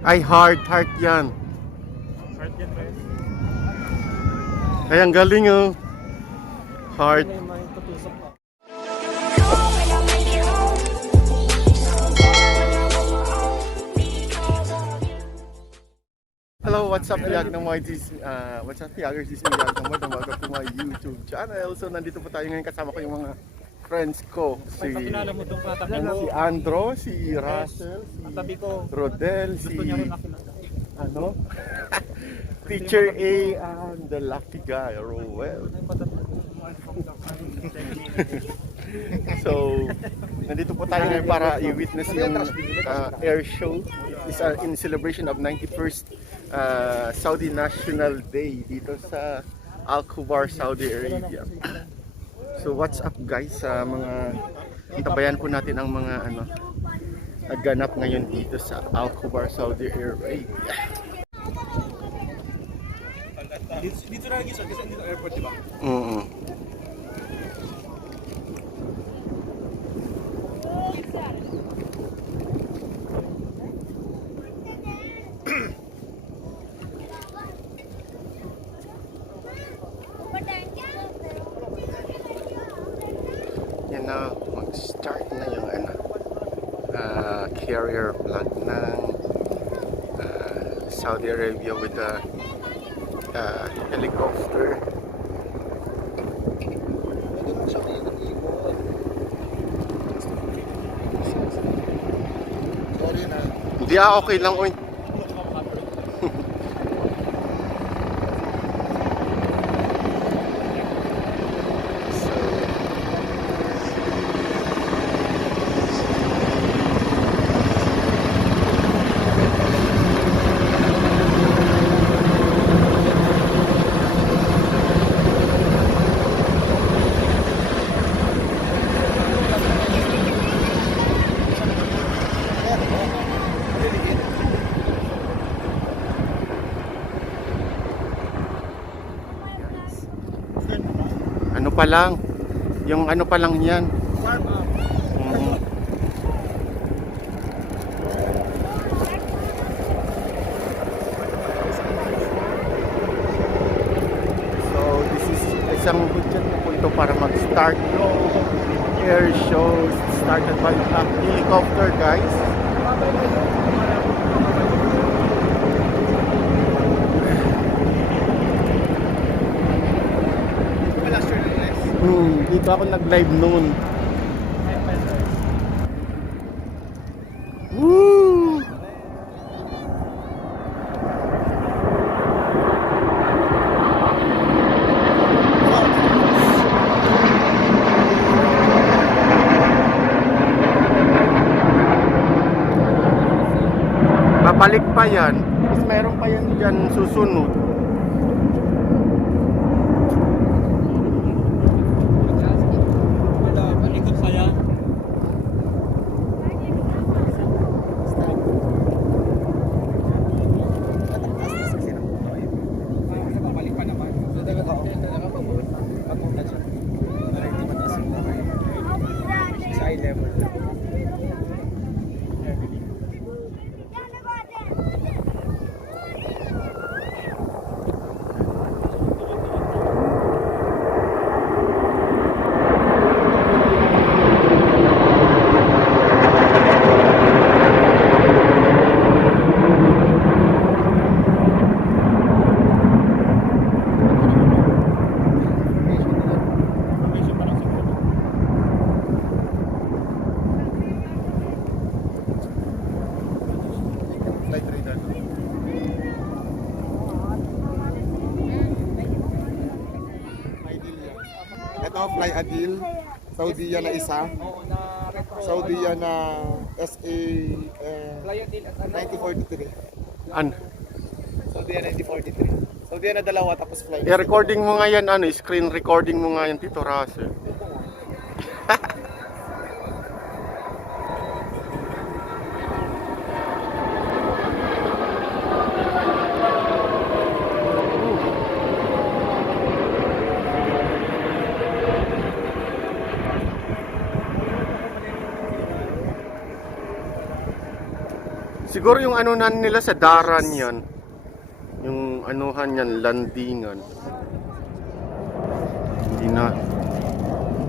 Ay, heart yan. Heart yan, guys. Ay, ang galing oh. Heart. May mga tutusok pa. Hello, what's up Yagnamoid? What's up Yaggers? This is Yagnamoid. Welcome to my YouTube channel. So nandito po tayo ngayon, kasama ko yung mga friends ko. Si Andro, si Russell, si Rodel, si ano? Teacher A and the lucky guy, Rowell. So, nandito po tayo ngayon para i-witness yung Airshow. It's in celebration of 91st Saudi National Day dito sa Khobar, Saudi Arabia. So what's up guys, sa mga tabayan po natin ang mga ganap ngayon dito sa Khobar, Saudi Arabia. Dito na lagi, sir, kasi dito airport, di ba? Yan na, mag-start na yung carrier flag ng Saudi Arabia with the helicopter. Sorry na. Hindi okay lang oy. Ano pa lang? Yung ano pa lang yan? So this is isang budget na punto para mag-start yung air show started by a helicopter guys. Dito ako nag-live noon. Woo! Babalik pa yan. Mas mayroon pa yan dyan susunod. Ito, Fly Adil. Saudiya na isa. Saudiya na SA 9043. An? Saudiya 9043. Saudiya na dalawa tapos Fly. I-recording mo nga yan, screen recording mo nga yan, Tito Russell. Siguro yung anuhan nila sa daran yan. Yung anuhan yan, landingan. Hindi na.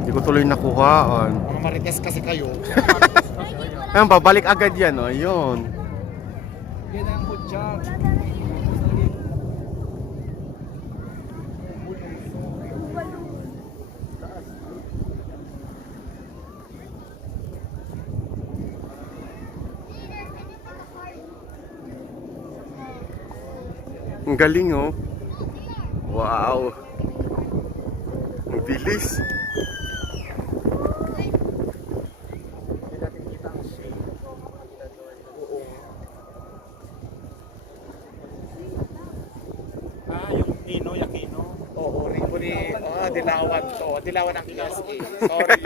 Hindi ko tuloy nakuhaan. Mga marites kasi kayo. Ayun, babalik agad yan, oh. Ayun. Yan ang hutsyag. Ang galing, oh. Wow. Ang bilis. Yung Nino, Yakino. Oo, ringo ni Dilawan to. Dilawan ang class A. Sorry.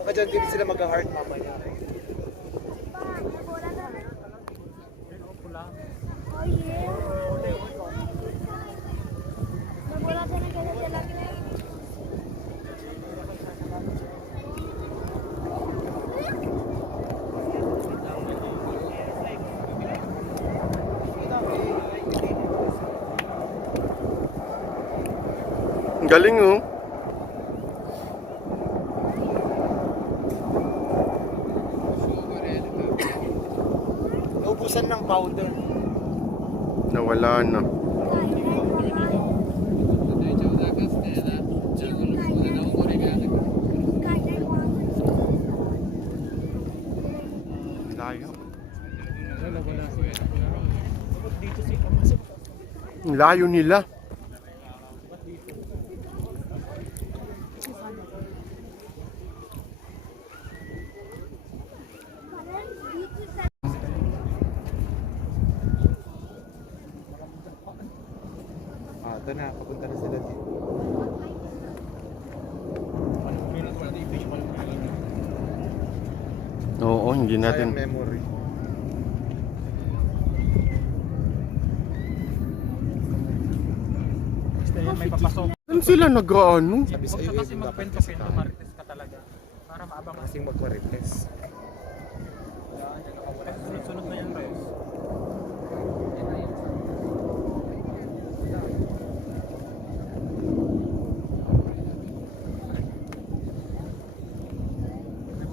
Baka dyan din sila mag-heart mamaya. Ang galing, oh. Naubusan ng powder. Nawala na. Layo. Ang layo nila. Ito na, papunta na sila dito. Oo, hindi natin. Sayang memory. May papasok. Saan sila nag-ano? Sabi Huwag sa'yo, ka kasi dapat magpento-pento, marites ka talaga. Para maabang kasi. kasing mag-marites. Sunod-sunod na yan, Res.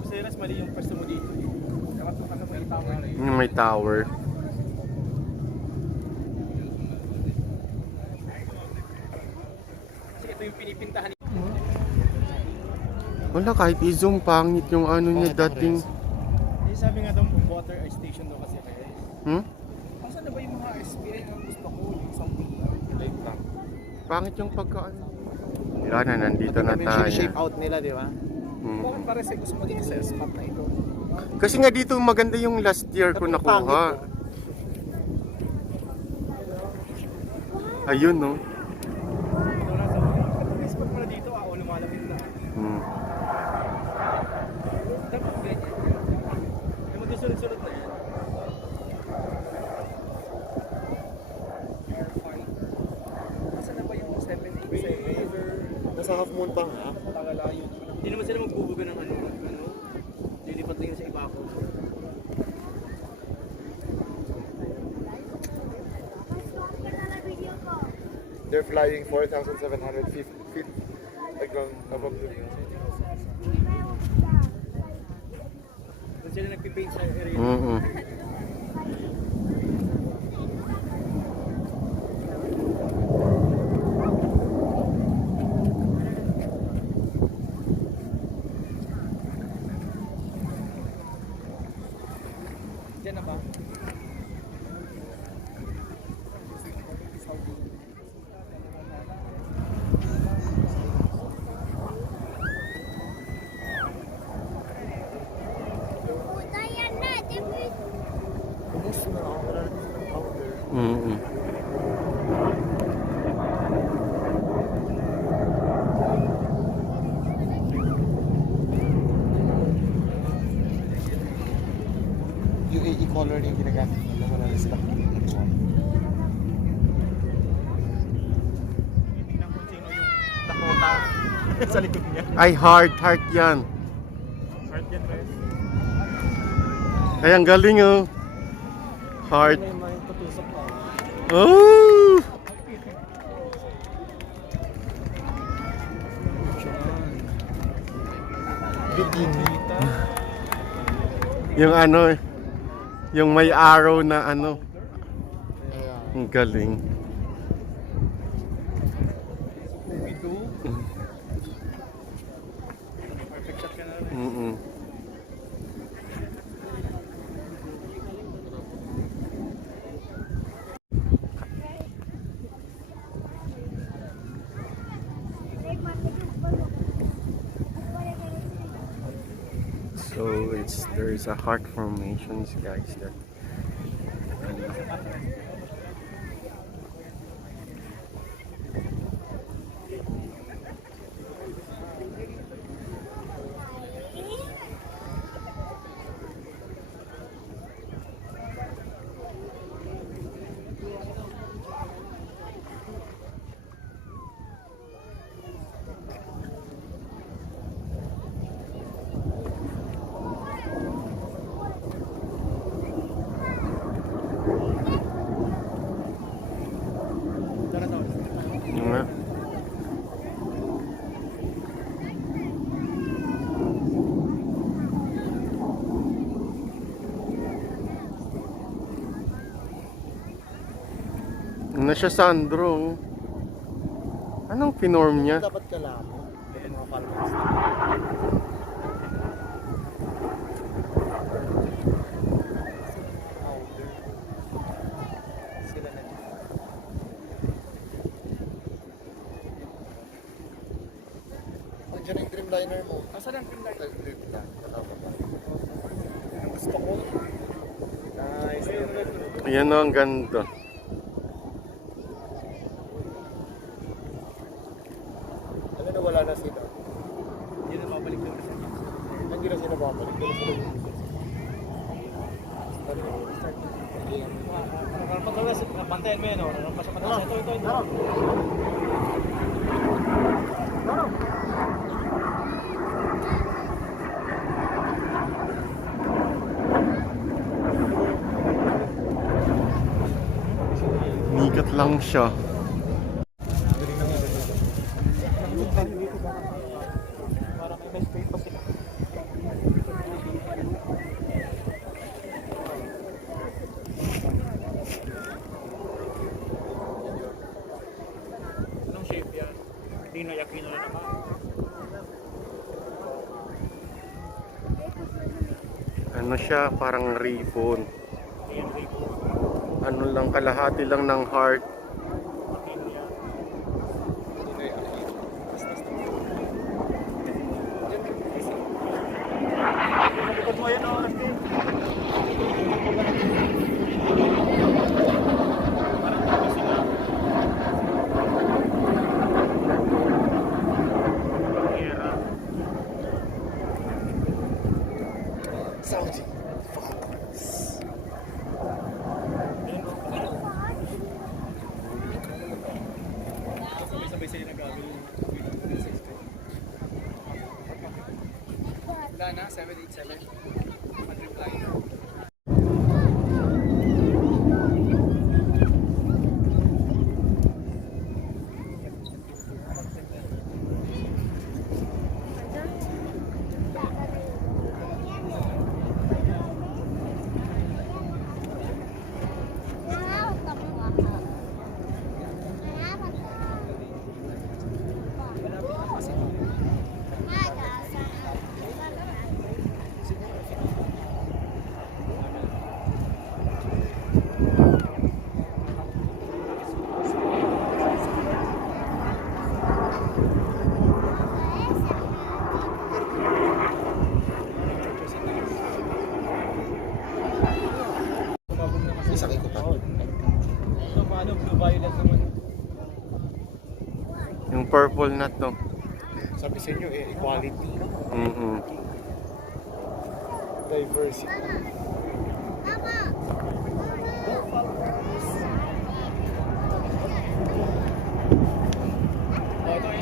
Kasi Res, mali yung pwesto mo dito. Dapat mo kasi mo yung tower. Yung may tower. Kasi ito yung pinipintahan. Wala, kahit i-zoom, pangit yung ano niya dating. Sabi nga daw, water station daw kasi kayo. Hmm? Saan na ba yung mga SPA na gusto ko? Yung something lang. Light lang. Pangit yung pagkaano. Yan na, nandito na tayo. shape out nila, di ba? Hmm. Bakit pare sa gusto mo dito sa spot na ito? Kasi nga dito maganda yung last year ko nakuha. Ayun, no? Ito lang sa mga spot pala dito, o lumalapit na. Hmm. Dapat ganyan. Yung magsusunod-sunod na yan. Nasaan na ba yung 787? Nasa half moon pa nga. Tagalayo. Hindi naman sila magbubuga ng ano. Lilipat na yun sa ibabaw. They're flying 4,700 feet ground above the Doon sila nagpipaint sa area. Diyan na ba? Ubus na ako. Wala na ng powder. Mm-mm. UAE color yung ginagamit nila. Wala na sila. Titignan kung sino yung Dakota. Sa likod niya. Ay, heart yan. Heart yan, Res. Ay, ang galing oh. Heart. May tutusok pa. Oh! Yung ano, yung may arrow na ano. Ayan. Ang galing. Perfect shot ka na rin. Mm-mm. So there's a heart formations, guys. That yun nga. Ano siya, Sandro? Anong pinorm niya? Dapat kalamo. Yung mga palmas. Sila na dito. Nandiyan yung dreamliner mo. Asan ang pinlay? Dreamliner. Gusto ko. Nice. Ayan o, ang ganda. Ano na wala na sila? Hindi na mabalik naman sa kanya. Hindi na sila babalik. Hindi na sila Pagkawin, pantayan mo yun, ano pa sa pataas? Ito. Nikat lang siya. Para may space pa sila. Anong shape yan? Hindi na yakino na naman. Ano siya, parang ribbon. Ayan, ribbon. Ano lang, kalahati lang ng heart. Yakino yan. Likod mo yan, oh, Asti. Parang tapos sila. Era. Saudi. Falcons. Sabay-sabay sila nag-agawin. Wala na, 787. Mag-reply na. Isang ikutan. Ito paano, blue violet naman. Yung purple na to. Sabi sa inyo, equality. Mm-mm. Diversity. Oh, ito yung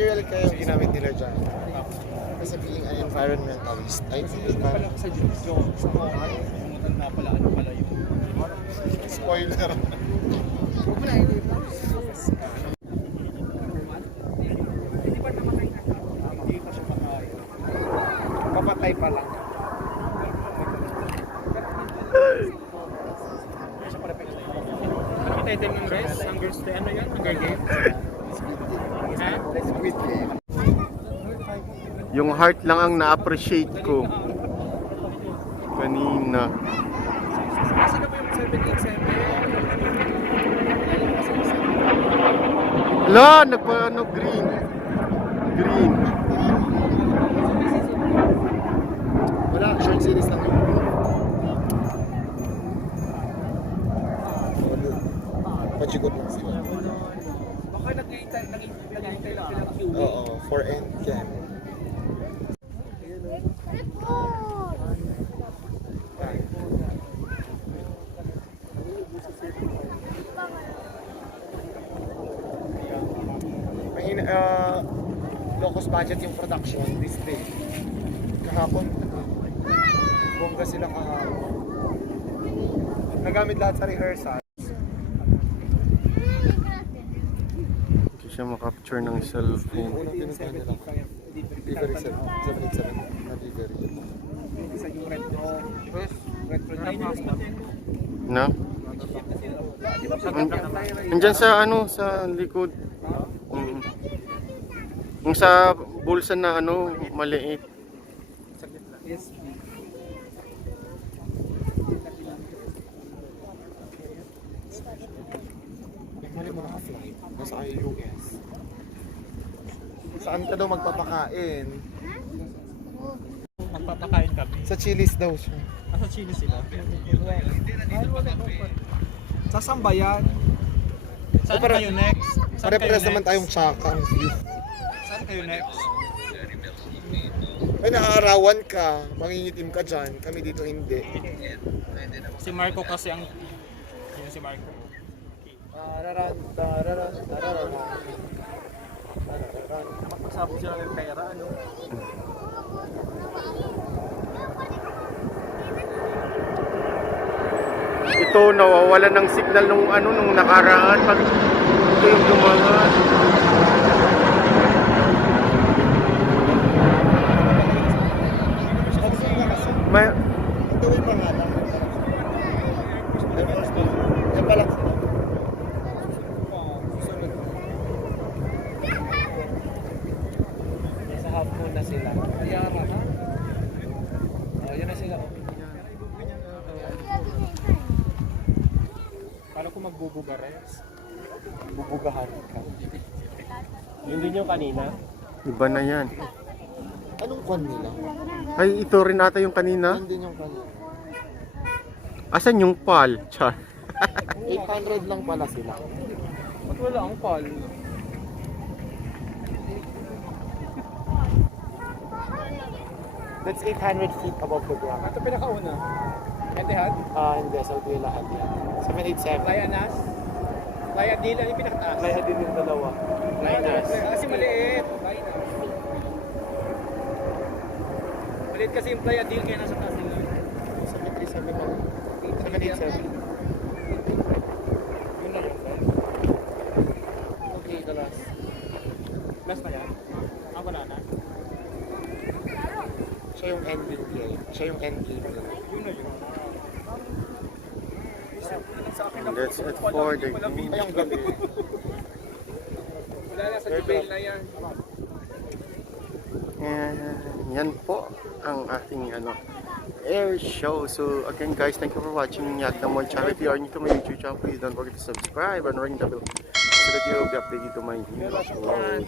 material kaya yung ginamit nila dyan. Kasi being an environmentalist, I think Pala sa Joke, sa Khobar, pumuntan na pala, ano pala yun. spoiler. Hindi pa siya makain. Papatay pa lang. Siya pala pinatay. Ano ang title ng race? Hunger Stay? Ano yan? Hunger Game? Ha? Squid Game. Yung heart lang ang na-appreciate ko kanina. Kasi na ba yung 787? Ala, nagpa-ano, green. Green. Wala, short series lang yun. Pachigot lang sila. Baka naghihintay lang sila ng QA. Oo, for end cam. Low cost budget yung production this day. Kahapon, bongga sila kahapon. Nagamit lahat sa rehearsal. Hindi siya makapture ng cellphone. Unang pinuntahan nila. Delivery 787 na delivery. Isa yung retro. Retro Na? Andyan sa ano, sa likod. Yung sa bulsa na ano, maliit. Mali mo naka-flight. Nasa US. Saan ka daw magpapakain? Magpapakain kami. Sa Chili's daw siya. Nasa Chile sila. Sa Sambayan. Saan kayo next? Pare-pares naman tayong tsaka ang view. Saan kayo next? Ay, naaarawan ka. Mangingitim ka dyan. Kami dito hindi. Si Marco kasi ang... Sino si Marco? Magsabog sila ng pera, ano? Ito, nawawala ng signal nung ano, nung nakaraan. Pag ito yung dumaan. May, Ito yung pangalan. Yan pala. Sa half moon na sila. Ayara, ha? Oh, yun na sila. Paano kung magbubugares? Bubugahan ka. Yun din yung kanina. iba na yan. Anong kwan nila? Ay, ito rin ata yung kanina. Yan din yung kanila. Asan yung pal? Char. 800 lang pala sila. Ba't wala ang pal? That's 800 feet above the ground. Ito pinakauna. Etihad? Hindi. Saudi lahat yan. 787. Layanas? Layadil, ano yung pinakataas? Lahat din yung dalawa. Layanas. Kasi maliit. Layanas. Maliit kasi yung Playadil kaya nasa taas nila. 737 lang. 787. Yun lang yun. Okay, the last. Last na yan? Ah, wala na. Siya yung ending game. Siya yung ending game. Yun na yun. And that's it for the Ay, ang gabi. Wala na sa Jubail na yan. Yan po ang ating ano, air show. So again guys, thank you for watching Yagnamoid channel. If you are new to my YouTube channel, please don't forget to subscribe and ring the bell so that you will be updated to my new upload.